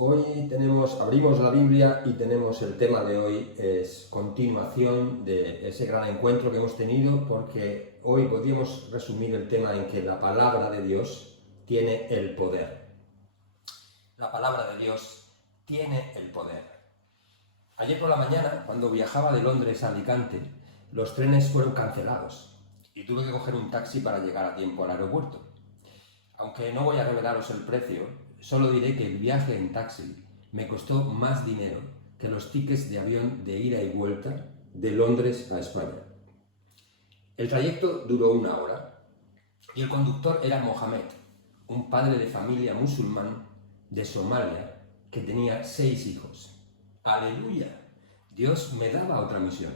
Hoy abrimos la Biblia y tenemos el tema de hoy, es continuación de ese gran encuentro que hemos tenido, porque hoy podríamos resumir el tema en que la palabra de Dios tiene el poder. La palabra de Dios tiene el poder. Ayer por la mañana, cuando viajaba de Londres a Alicante, los trenes fueron cancelados y tuve que coger un taxi para llegar a tiempo al aeropuerto. Aunque no voy a revelaros el precio, solo diré que el viaje en taxi me costó más dinero que los tickets de avión de ida y vuelta de Londres a España. El trayecto duró 1 hora y el conductor era Mohamed, un padre de familia musulmán de Somalia que tenía 6 hijos. ¡Aleluya! Dios me daba otra misión.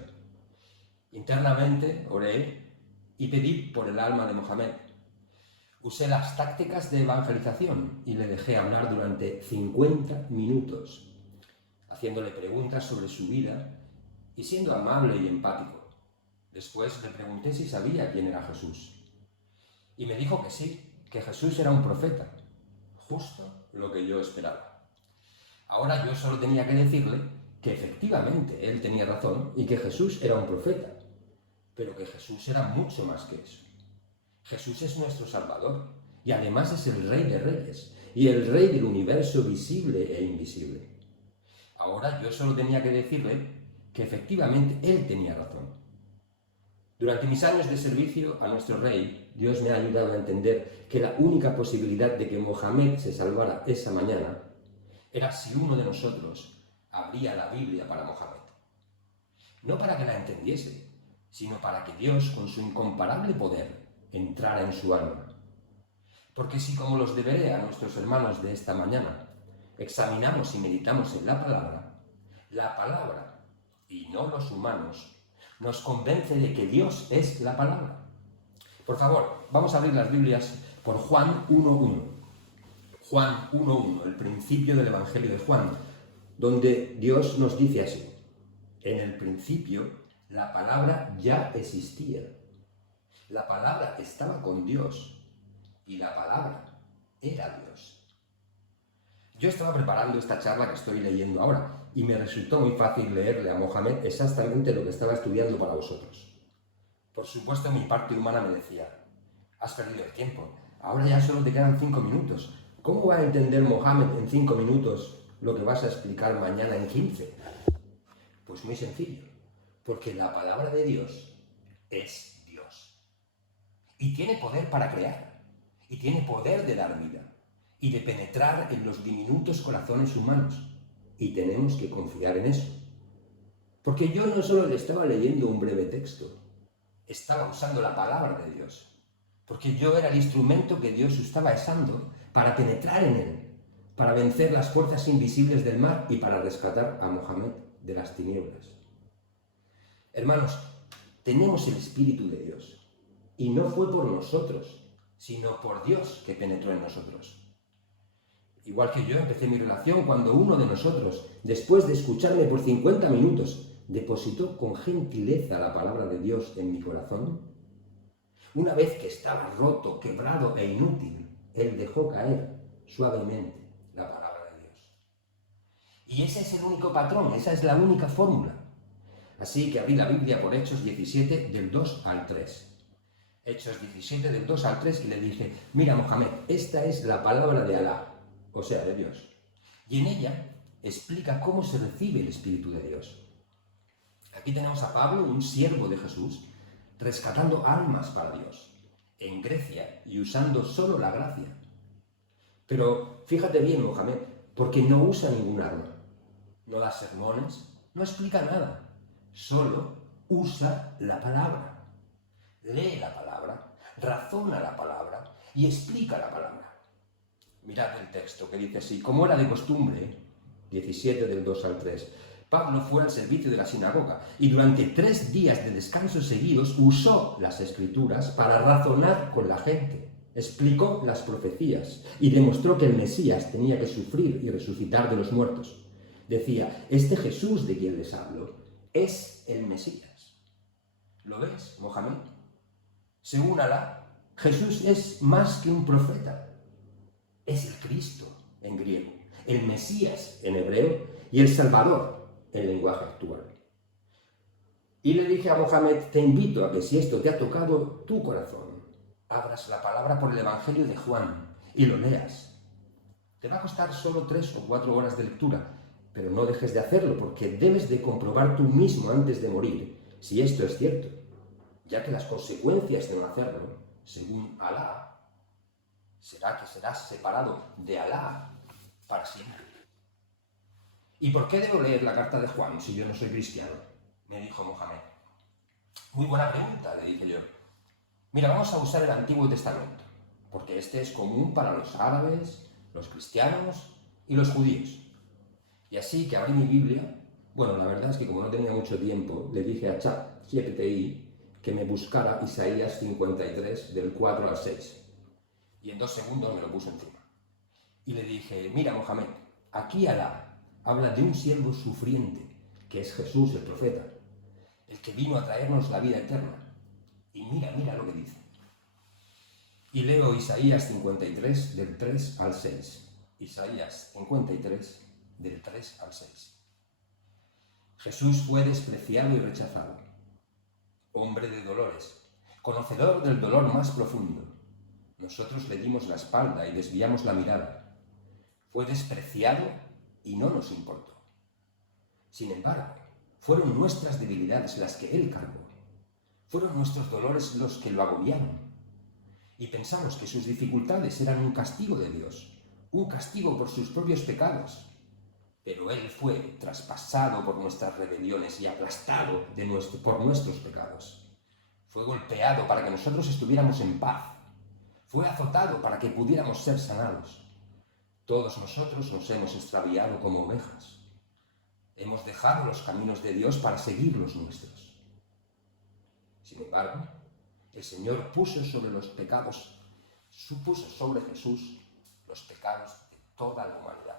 Internamente oré y pedí por el alma de Mohamed. Usé las tácticas de evangelización y le dejé hablar durante 50 minutos, haciéndole preguntas sobre su vida y siendo amable y empático. Después le pregunté si sabía quién era Jesús. Y me dijo que sí, que Jesús era un profeta, justo lo que yo esperaba. Ahora yo solo tenía que decirle que efectivamente él tenía razón y que Jesús era un profeta, pero que Jesús era mucho más que eso. Jesús es nuestro Salvador y además es el Rey de Reyes y el Rey del universo visible e invisible. Ahora yo solo tenía que decirle que efectivamente Él tenía razón. Durante mis años de servicio a nuestro Rey, Dios me ha ayudado a entender que la única posibilidad de que Mohamed se salvara esa mañana era si uno de nosotros abría la Biblia para Mohamed. No para que la entendiese, sino para que Dios, con su incomparable poder, entrara en su alma. Porque si, como los deberé a nuestros hermanos de esta mañana, examinamos y meditamos en la palabra, y no los humanos, nos convence de que Dios es la palabra. Por favor, vamos a abrir las Biblias por Juan 1.1. Juan 1.1, el principio del Evangelio de Juan, donde Dios nos dice así: en el principio la palabra ya existía. La palabra estaba con Dios y la palabra era Dios. Yo estaba preparando esta charla que estoy leyendo ahora y me resultó muy fácil leerle a Mohamed exactamente lo que estaba estudiando para vosotros. Por supuesto, mi parte humana me decía: has perdido el tiempo, ahora ya solo te quedan 5 minutos. ¿Cómo va a entender Mohamed en 5 minutos lo que vas a explicar mañana en 15? Pues muy sencillo, porque la palabra de Dios es Dios. Y tiene poder para crear, y tiene poder de dar vida, y de penetrar en los diminutos corazones humanos. Y tenemos que confiar en eso. Porque yo no solo le estaba leyendo un breve texto, estaba usando la palabra de Dios. Porque yo era el instrumento que Dios estaba usando para penetrar en él, para vencer las fuerzas invisibles del mal y para rescatar a Mohamed de las tinieblas. Hermanos, tenemos el Espíritu de Dios. Y no fue por nosotros, sino por Dios que penetró en nosotros. Igual que yo empecé mi relación cuando uno de nosotros, después de escucharme por 50 minutos, depositó con gentileza la palabra de Dios en mi corazón. Una vez que estaba roto, quebrado e inútil, Él dejó caer suavemente la palabra de Dios. Y ese es el único patrón, esa es la única fórmula. Así que abrí la Biblia por Hechos 17, del 2 al 3. Hechos 17, del 2 al 3, y le dije: mira, Mohamed, esta es la palabra de Alá, o sea, de Dios. Y en ella explica cómo se recibe el Espíritu de Dios. Aquí tenemos a Pablo, un siervo de Jesús, rescatando almas para Dios, en Grecia, y usando solo la gracia. Pero fíjate bien, Mohamed, porque no usa ningún arma. No da sermones, no explica nada, solo usa la palabra. Lee la palabra, razona la palabra y explica la palabra. Mirad el texto que dice así: como era de costumbre, 17 del 2 al 3, Pablo fue al servicio de la sinagoga y durante 3 días de descanso seguidos usó las Escrituras para razonar con la gente. Explicó las profecías y demostró que el Mesías tenía que sufrir y resucitar de los muertos. Decía: este Jesús de quien les hablo es el Mesías. ¿Lo ves, Mohamed? Según Alá, Jesús es más que un profeta. Es el Cristo en griego. el Mesías en hebreo y el Salvador en lenguaje actual. Y le dije a Mohamed, te invito a que si esto te ha tocado tu corazón, abras la palabra por el Evangelio de Juan y lo leas. Te va a costar solo 3 o 4 horas de lectura, pero no dejes de hacerlo porque debes de comprobar tú mismo antes de morir si esto es cierto, ya que las consecuencias de no hacerlo, según Alá, será que serás separado de Alá para siempre. ¿Y por qué debo leer la carta de Juan si yo no soy cristiano?, me dijo Mohamed. Muy buena pregunta, le dije yo. Mira, vamos a usar el Antiguo Testamento, porque este es común para los árabes, los cristianos y los judíos. Y así que abrí mi Biblia. Bueno, la verdad es que como no tenía mucho tiempo, le dije a ChatGPT que me buscara Isaías 53 del 4 al 6. Y en 2 segundos me lo puso encima. Y le dije, mira Mohamed, aquí Alá habla de un siervo sufriente, que es Jesús el profeta, el que vino a traernos la vida eterna. Y mira lo que dice. Y leo Isaías 53 del 3 al 6. Isaías 53 del 3 al 6. Jesús fue despreciado y rechazado, hombre de dolores, conocedor del dolor más profundo. Nosotros le dimos la espalda y desviamos la mirada. Fue despreciado y no nos importó. Sin embargo, fueron nuestras debilidades las que él cargó. Fueron nuestros dolores los que lo agobiaron. Y pensamos que sus dificultades eran un castigo de Dios, un castigo por sus propios pecados. Pero él fue traspasado por nuestras rebeliones y aplastado por nuestros pecados. Fue golpeado para que nosotros estuviéramos en paz. Fue azotado para que pudiéramos ser sanados. Todos nosotros nos hemos extraviado como ovejas. Hemos dejado los caminos de Dios para seguir los nuestros. Sin embargo, el Señor puso sobre Jesús los pecados de toda la humanidad.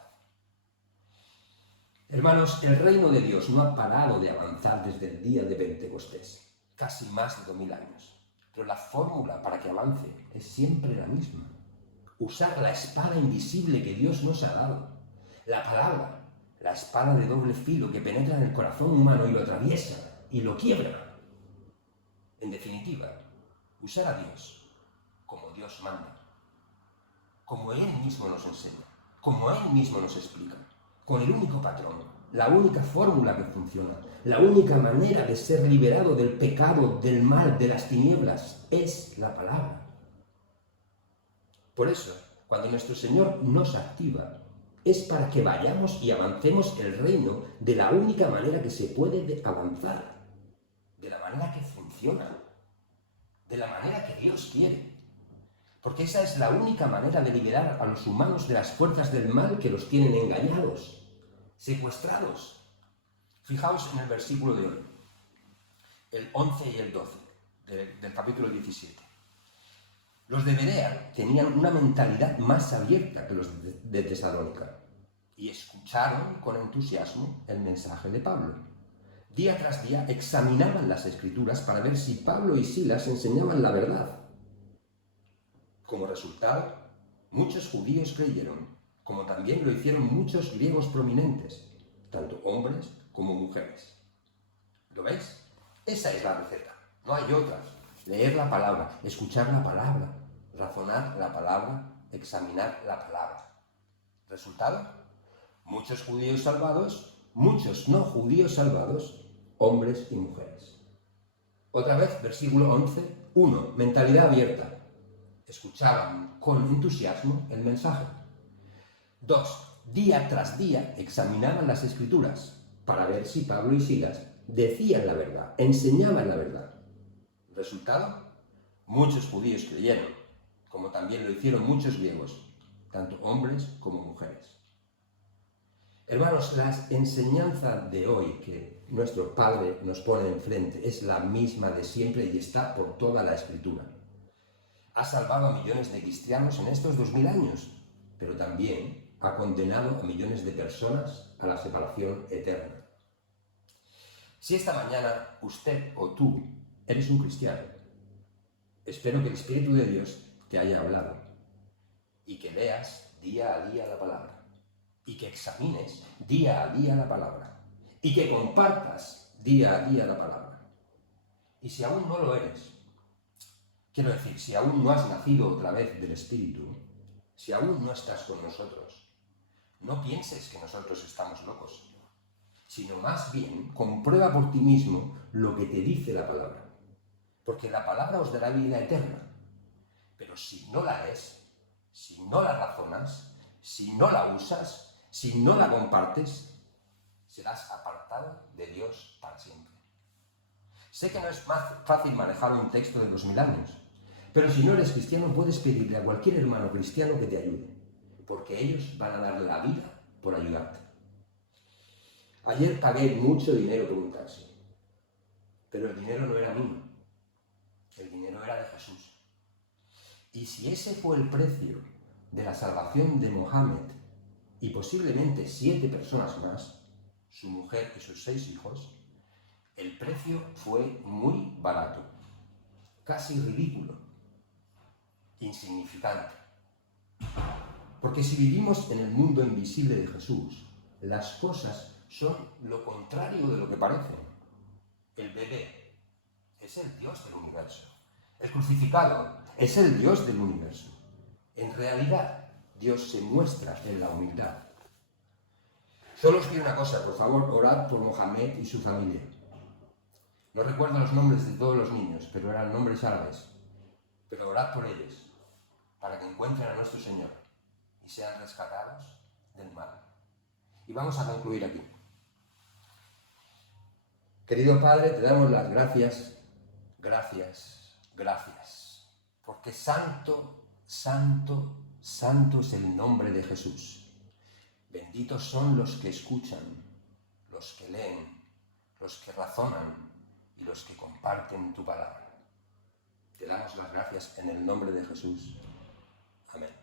Hermanos, el reino de Dios no ha parado de avanzar desde el día de Pentecostés, casi más de 2000 años. Pero la fórmula para que avance es siempre la misma. Usar la espada invisible que Dios nos ha dado, la palabra, la espada de doble filo que penetra en el corazón humano y lo atraviesa y lo quiebra. En definitiva, usar a Dios como Dios manda, como Él mismo nos enseña, como Él mismo nos explica, con el único patrón, la única fórmula que funciona, la única manera de ser liberado del pecado, del mal, de las tinieblas, es la palabra. Por eso, cuando nuestro Señor nos activa, es para que vayamos y avancemos el reino de la única manera que se puede avanzar, de la manera que funciona, de la manera que Dios quiere. Porque esa es la única manera de liberar a los humanos de las fuerzas del mal que los tienen engañados, secuestrados. Fijaos en el versículo de hoy, el 11 y el 12 del capítulo 17. Los de Berea tenían una mentalidad más abierta que los de Tesalónica y escucharon con entusiasmo el mensaje de Pablo. Día tras día examinaban las Escrituras para ver si Pablo y Silas enseñaban la verdad. Como resultado, muchos judíos creyeron, como también lo hicieron muchos griegos prominentes, tanto hombres como mujeres. ¿Lo veis? Esa es la receta, no hay otra. Leer la palabra, escuchar la palabra, razonar la palabra, examinar la palabra. ¿Resultado? Muchos judíos salvados, muchos no judíos salvados, hombres y mujeres. Otra vez, versículo 11, 1. Mentalidad abierta. Escuchaban con entusiasmo el mensaje. 2. Día tras día examinaban las Escrituras para ver si Pablo y Silas decían la verdad, enseñaban la verdad. ¿Resultado? Muchos judíos creyeron, como también lo hicieron muchos griegos, tanto hombres como mujeres. Hermanos, la enseñanza de hoy que nuestro Padre nos pone enfrente es la misma de siempre y está por toda la Escritura. Ha salvado a millones de cristianos en estos 2000 años, pero también ha condenado a millones de personas a la separación eterna. Si esta mañana usted o tú eres un cristiano, espero que el Espíritu de Dios te haya hablado y que leas día a día la palabra. y que examines día a día la palabra y que compartas día a día la palabra. Y si aún no lo eres, quiero decir, si aún no has nacido otra vez del Espíritu, si aún no estás con nosotros, no pienses que nosotros estamos locos, sino más bien comprueba por ti mismo lo que te dice la palabra. Porque la palabra os dará vida eterna. Pero si no la es, si no la razonas, si no la usas, si no la compartes, serás apartado de Dios para siempre. Sé que no es más fácil manejar un texto de 2000 años, pero si no eres cristiano puedes pedirle a cualquier hermano cristiano que te ayude, porque ellos van a dar la vida por ayudarte. Ayer pagué mucho dinero por un taxi, pero el dinero no era mío, el dinero era de Jesús. Y si ese fue el precio de la salvación de Mohammed y posiblemente 7 personas más, su mujer y sus 6 hijos, el precio fue muy barato, casi ridículo, insignificante. Porque si vivimos en el mundo invisible de Jesús, las cosas son lo contrario de lo que parecen. El bebé es el Dios del universo. El crucificado es el Dios del universo. En realidad, Dios se muestra en la humildad. Solo os pido una cosa, por favor, orad por Mohammed y su familia. No recuerdo los nombres de todos los niños, pero eran nombres árabes. Pero orad por ellos, para que encuentren a nuestro Señor y sean rescatados del mal. Y vamos a concluir aquí. Querido Padre, te damos las gracias, porque santo, santo, santo es el nombre de Jesús. Benditos son los que escuchan, los que leen, los que razonan y los que comparten tu palabra. Te damos las gracias en el nombre de Jesús. Amén.